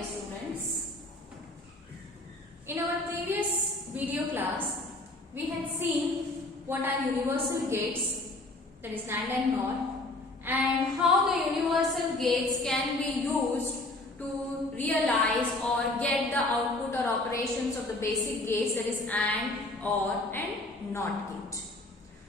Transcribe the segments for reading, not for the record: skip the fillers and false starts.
dear students. In our previous video class, we had seen what are universal gates, that is NAND and NOR, and how the universal gates can be used to realize or get the output or operations of the basic gates, that is AND, OR and NOT gate.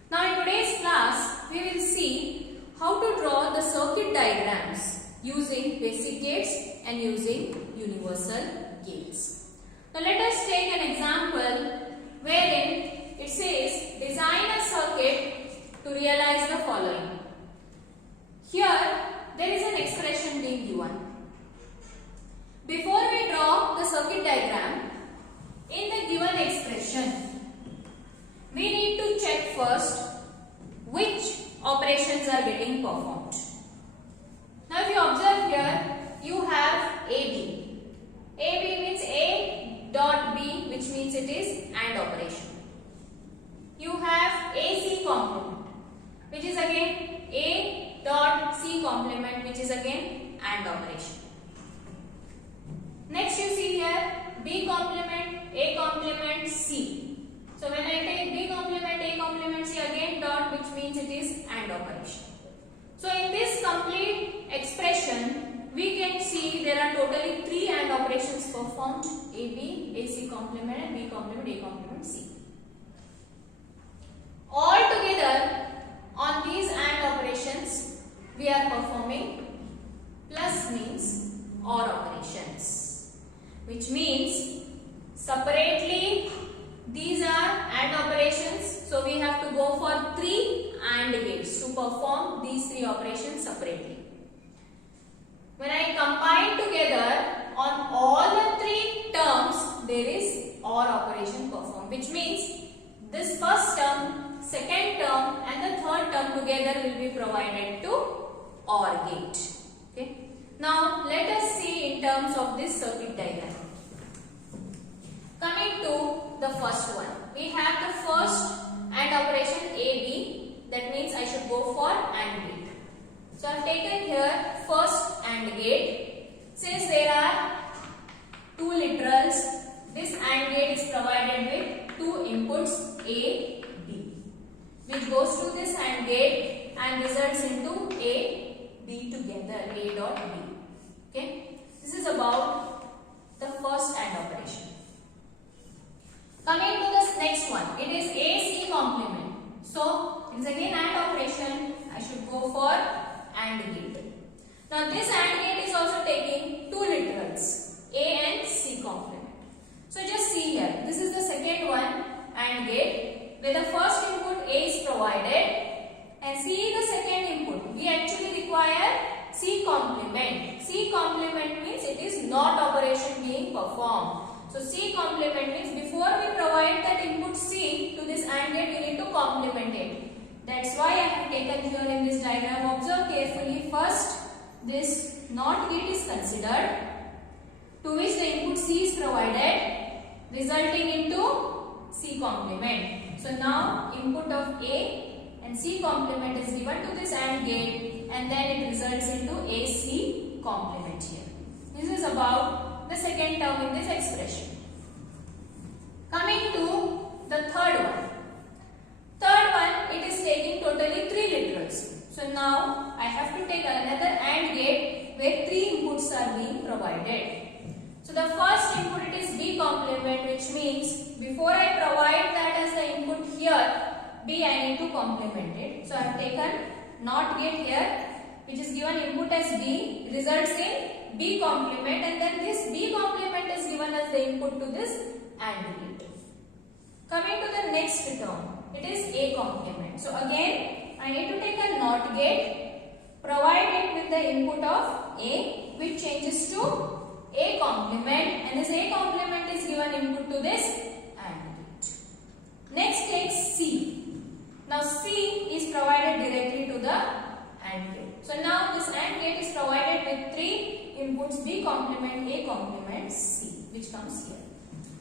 Now in today's class, we will see how to draw the circuit diagrams using basic gates and using universal gates. Now let us take an example wherein it says design a circuit to realize the following. Here there is an expression being given. Before we draw the circuit diagram, in the given expression, we need to check first which operations are getting performed. Now if you observe here, you have AB. AB means A dot B, which means it is AND operation. You have AC complement, which is again A dot C complement, which is again AND operation. Next you see here B complement, A complement, C. So when I take B complement, A complement, C, again dot, which means it is AND operation. So in this complete expression, we can see there are totally 3 AND operations performed: AB, AC complement and B complement, A complement, C. All together on these AND operations, we are performing plus means OR operations, which means separately these are AND operations, so we have to go for 3 AND gates to perform these 3 operations separately. When I combine together on all the 3 terms, there is OR operation performed, which means this first term, second term and the third term together will be provided to OR gate. Okay. Now let us see in terms of this circuit diagram. Coming to the first one, we have the first AND operation AB, that means I should go for AND gate. So I have taken here first AND gate. Since there are 2 literals, this AND gate is provided with 2 inputs A, B, which goes to this AND gate and results into A, B together, A dot B. Okay, this is about the first AND operation. Coming to this next one, it is AC complement. So it is again AND operation. I should go for AND gate. Now this AND gate is also taking 2 literals, A and C complement. So just see here, this is the second one, AND gate, where the first input A is provided and C is the second input. We actually require C complement. C complement means it is NOT operation being performed. So C complement means before we provide that input C to this AND gate, we need to complement it. That's why I have taken here in this diagram. Observe carefully. First, this NOT gate is considered, to which the input C is provided, resulting into C complement. So now input of A and C complement is given to this AND gate, and then it results into AC complement here. This is about the second term in this expression. Coming to the third one. Third one, it is taking totally 3 literals. So now I have to take another AND gate where 3 inputs are being provided. So the first input, it is B complement, which means before I provide that as the input here, B, I need to complement it. So I have taken NOT gate here, which is given input as B, results in B complement, and then this B complement is given as the input to this AND gate. Coming to the next term, it is A complement. So again, I need to take a NOT gate, provide it with the input of A, which changes to A complement, and this A complement is given input to this AND gate. Next, take C. Now C is provided directly to the AND gate. So now this AND gate is provided with 3 inputs: B complement, A complement, C, which comes here.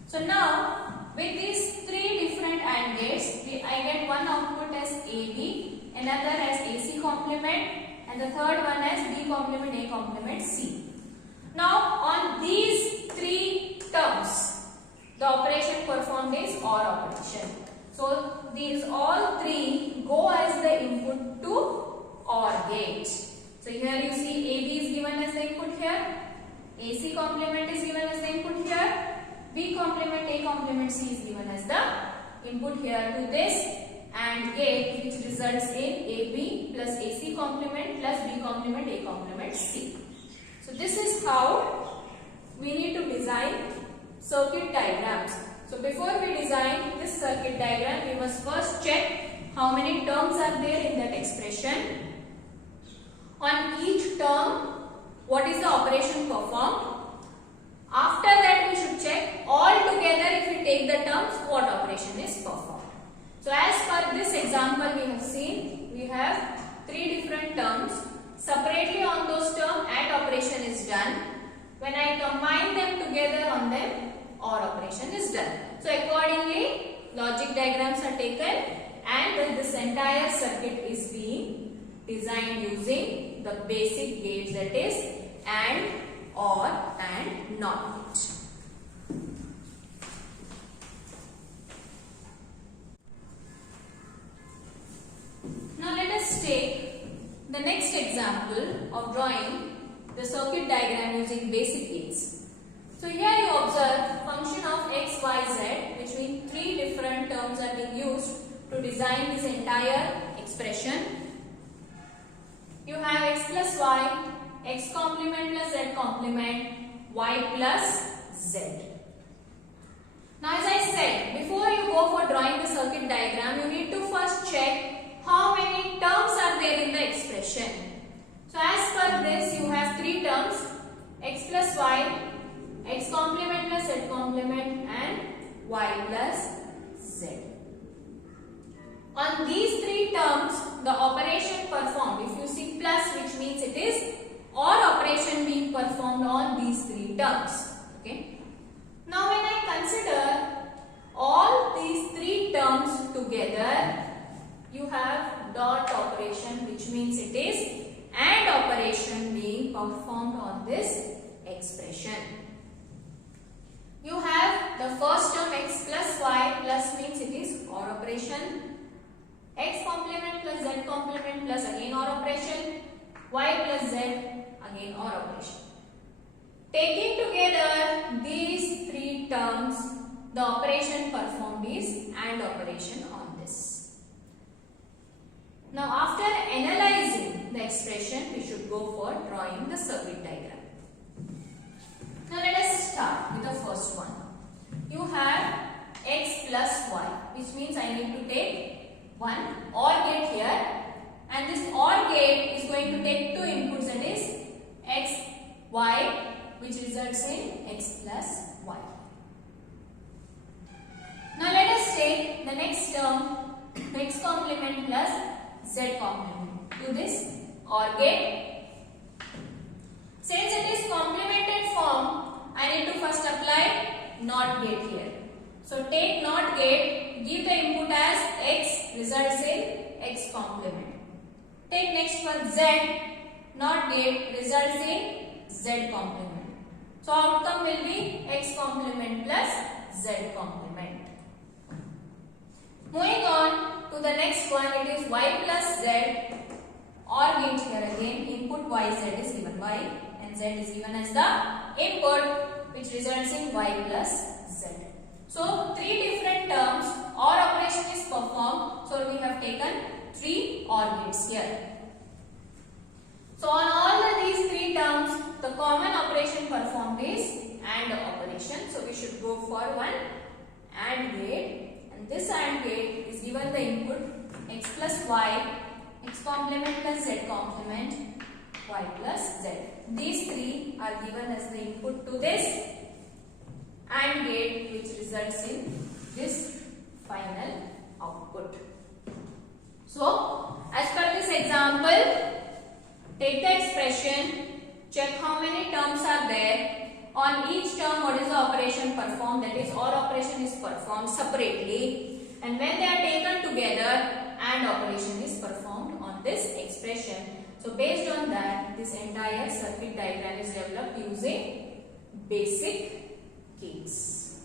So now with these 3 different AND gates, I get one output as AB, another as AC complement, and the third one as B complement, A complement, C. Now on these three terms, the operation performed is OR operation. So these all three go as the input to OR gate. So here you see AB is given as the input here, AC complement is given as the input here, B complement A complement C is given as the input here to this AND gate, which results in AB plus AC complement plus B complement A complement C. So this is how we need to design circuit diagrams. So before we design this circuit diagram, we must first check how many terms are there in that expression. On each term, what is the operation performed? After that, we should check all together, if we take the terms, what operation is performed. So as per this example we have seen, we have three different terms. Separately on those terms, AND operation is done. When I combine them together on them, OR operation is done. So accordingly, logic diagrams are taken and this entire circuit is being designed using the basic gates, that is AND, OR and NOT gate. Now let us take the next example of drawing the circuit diagram using basic gates. So here you observe function of x, y, z, which means three different terms are being used to design this entire expression. You have x plus y, x complement plus z complement, y plus z. Now as I said, before you go for drawing the circuit diagram, you need to first check how many terms are there in the expression. So as per this, you have three terms, x plus y, x complement plus z complement and y plus z. On these three terms, the operation performed, if you see plus, which means it is OR operation being performed on these three terms. Okay. Now when I consider all these three terms together, you have dot operation, which means it is AND operation being performed on this expression. You have the first term x plus y, plus means it is OR operation, x complement plus z complement plus again OR operation, y plus z again OR operation. Taking together these three terms, the operation performed is AND operation on this. Now after analyzing the expression, we should go for drawing the circuit diagram. Now let us start with the first one. You have x plus y, which means I need to take one OR gate here, and this OR gate is going to take two inputs, that is x, y, which results in x plus y. Now let us take the next term, x complement plus z complement to this OR gate. Since it is complemented form, I need to first apply NOT gate here. So take NOT gate, give the input as x, results in x complement. Take next one z, NOT gate, results in z complement. So outcome will be x complement plus z complement. Moving on to the next one, it is y plus z OR gate here again. Input yz is given, y and z is given as the input, which results in y plus z. So three different terms, OR operation is performed. So we have taken three OR gates here. So on all these three terms, the common operation performed is AND operation. So we should go for one AND gate, and this AND gate is given the input x plus y, x complement plus z complement, y plus z. These three are given as the input to this AND gate, which results in this final output. So as per this example, take the expression, check how many terms are there. On each term, what is the operation performed, that is OR operation is performed separately, and when they are taken together, AND operation is performed on this expression. So based on that, this entire circuit diagram is developed using basic gates.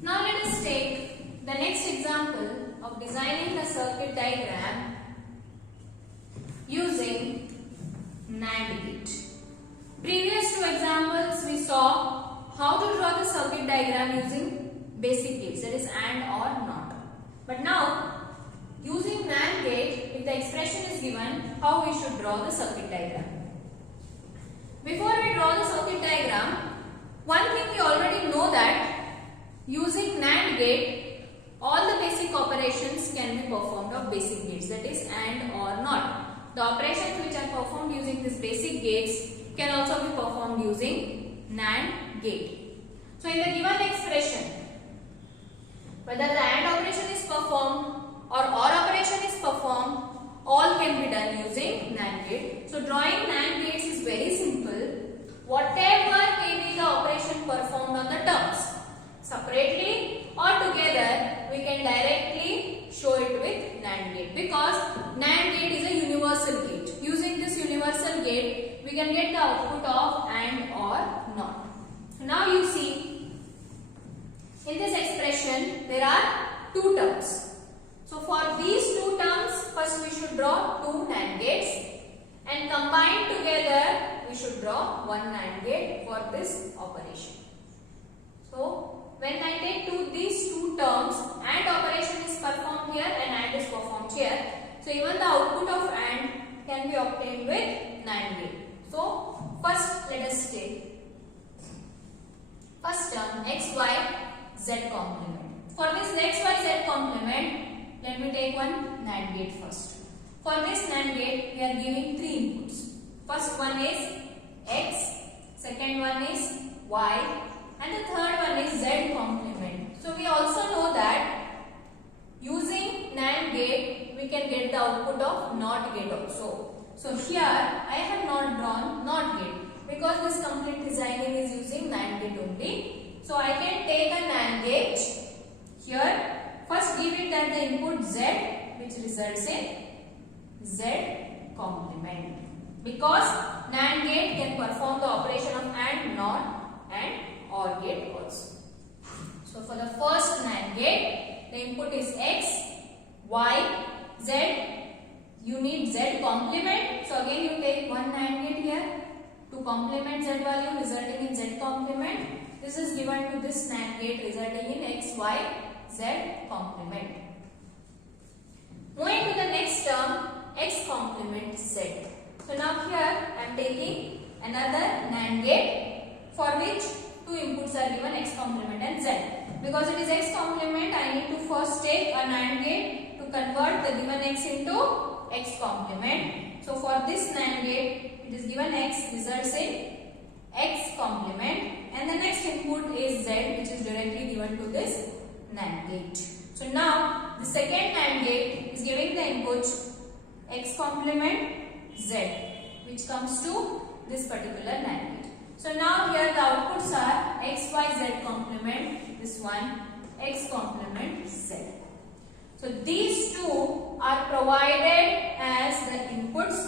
Now let us take the next example of designing the circuit diagram using NAND gate. Previous two examples we saw how to draw the circuit diagram using basic gates, that is AND or NOT. But now using NAND gate, if the expression is given, how we should draw the circuit diagram. Before we draw the circuit diagram, one thing we already know that using NAND gate, all the basic operations can be performed of basic gates, that is AND or NOT. The operations which are performed using these basic gates can also be performed using NAND gate. So in the given expression, whether the AND operation is performed or OR operation is performed, all can be done using NAND gate. So drawing NAND gates is very simple. Whatever may be the operation performed on the terms, separately or together, we can directly show it with NAND gate, because NAND gate is a universal gate. Using this universal gate, we can get the output of AND or NOT. So now you see, in this expression, there are two terms. So for these two terms, first we should draw two NAND gates, and combined together, we should draw one NAND gate for this operation. So when I take these two terms, AND operation is performed here and AND is performed here. So even the output of AND can be obtained with NAND gate. So first let us take first term x, y, z complement. For this x, y, z complement, let me take one NAND gate first. For this NAND gate, we are giving three inputs. First one is x, second one is y, and the third one is z complement. So we also know that using NAND gate, we can get the output of NOT gate also. So here I have not drawn NOT gate because this complete designing is using NAND gate only. So I can take a NAND gate here. First give it at the input z, which results in z complement, because NAND gate can perform the operation of AND, NOT and OR gate also. So for the first NAND gate, the input is x, y, z. You need z complement. So again you take one NAND gate here to complement z value, resulting in z complement. This is given to this NAND gate, resulting in x, y, z complement. Moving to the next term, x complement z. So now here I am taking another NAND gate for which two inputs are given, x complement and z. Because it is x complement, I need to first take a NAND gate to convert the given x into x complement. So for this NAND gate, it is given x, results in x complement, and the next input is z, which is directly given to this NAND gate. So now the second NAND gate is giving the input x complement z, which comes to this particular NAND gate. So now here the outputs are x, y, z complement, this one x complement z. So these two are provided as the inputs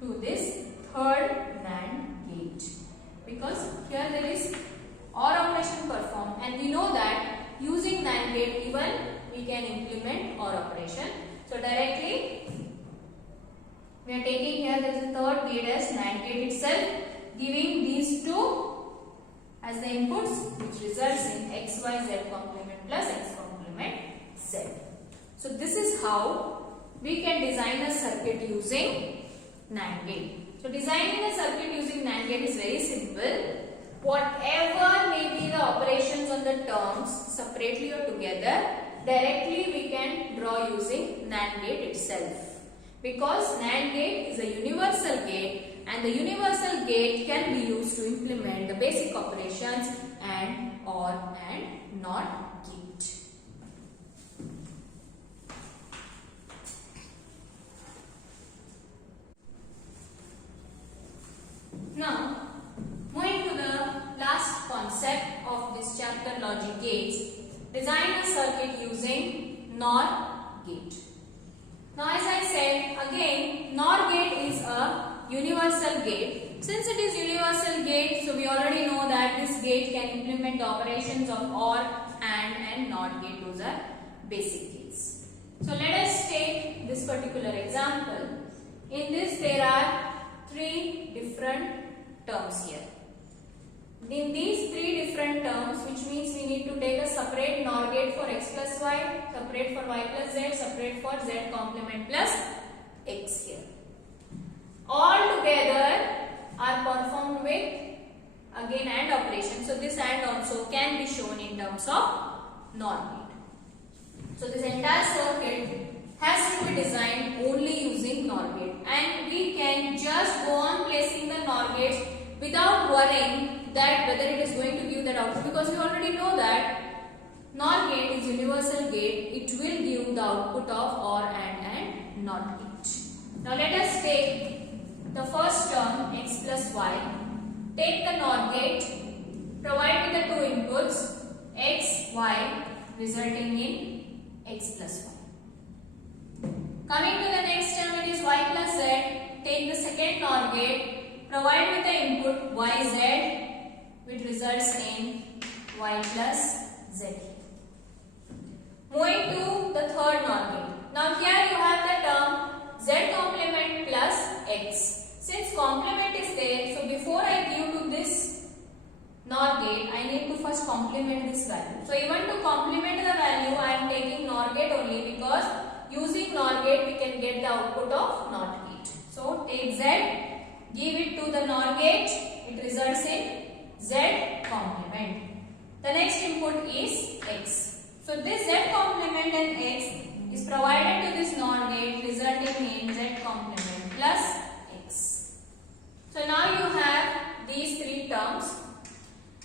to this third NAND gate, because here there is OR operation performed, and we know that using NAND gate even we can implement OR operation. So directly we are taking here there is a third gate as NAND gate itself, giving these two as the inputs, which results in x, y, z complement plus x complement z. So this is how we can design a circuit using NAND gate. So designing a circuit using NAND gate is very simple. Whatever may be the operations on the terms, separately or together, directly we can draw using NAND gate itself. Because NAND gate is a universal gate, and the universal gate can be used to implement the basic operations AND, OR and NOT gate. Now, moving to the last logic gates, design a circuit using NOR gate. Now as I said again, NOR gate is a universal gate. Since it is universal gate, so we already know that this gate can implement the operations of OR, and NOT gate. Those are basic gates. So let us take this particular example. In this there are three different terms here. In these three different terms, which means we need to take a separate NOR gate for x plus y, separate for y plus z, separate for z complement plus x here. All together are performed with again AND operation. So this AND also can be shown in terms of NOR gate. So this entire circuit has to be designed only using NOR gate, and we can just go on placing the NOR gates without worrying that whether it is going to give that output, because we already know that NOR gate is universal gate. It will give the output of OR and NOT gate. Now let us take the first term x plus y. Take the NOR gate, provide with the two inputs x, y, resulting in x plus y. Coming to the next term, it is y plus z. Take the second NOR gate, provide with the input y, z, which results in y plus z. Moving to the third NOR gate. Now here you have the term z complement plus x. Since complement is there, so before I give to this NOR gate, I need to first complement this value. So even to complement the value, I am taking NOR gate only, because using NOR gate we can get the output of NOT gate. So take z, give it to the NOR gate, it results in z complement. The next input is x. So this z complement and x is provided to this NOR gate, resulting in z complement plus x. So now you have these three terms.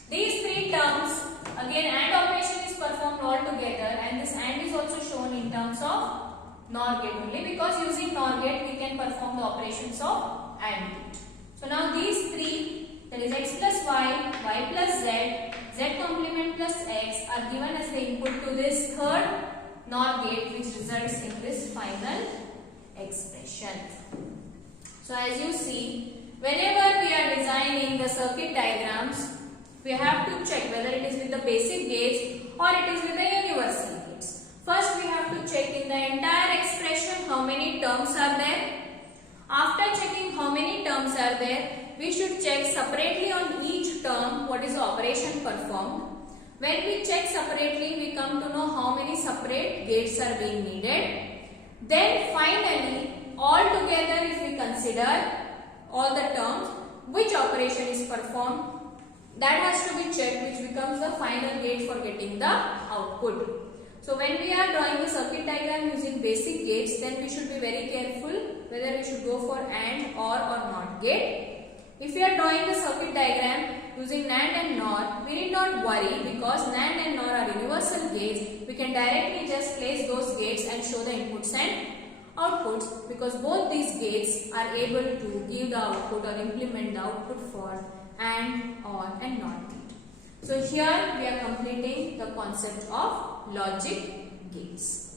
These three terms, again AND operation is performed all together, and this AND is also shown in terms of NOR gate only, because using NOR gate we can perform the operations of AND gate. So now these three, that is x plus y, y plus z, z complement plus x, are given as the input to this third NOR gate, which results in this final expression. So as you see, whenever we are designing the circuit diagrams, we have to check whether it is with the basic gates or it is with the universal gates. First we have to check in the entire expression how many terms are there. After checking how many terms are there, we should check separately on each term what is the operation performed. When we check separately, we come to know how many separate gates are being needed. Then finally, all together if we consider all the terms, which operation is performed, that has to be checked, which becomes the final gate for getting the output. So when we are drawing the circuit diagram using basic gates, then we should be very careful whether we should go for AND or NOT gate. If we are drawing the circuit diagram using NAND and NOR, we need not worry, because NAND and NOR are universal gates. We can directly just place those gates and show the inputs and outputs, because both these gates are able to give the output or implement the output for AND, OR and NOT gate. So here we are completing the concept of logic gates.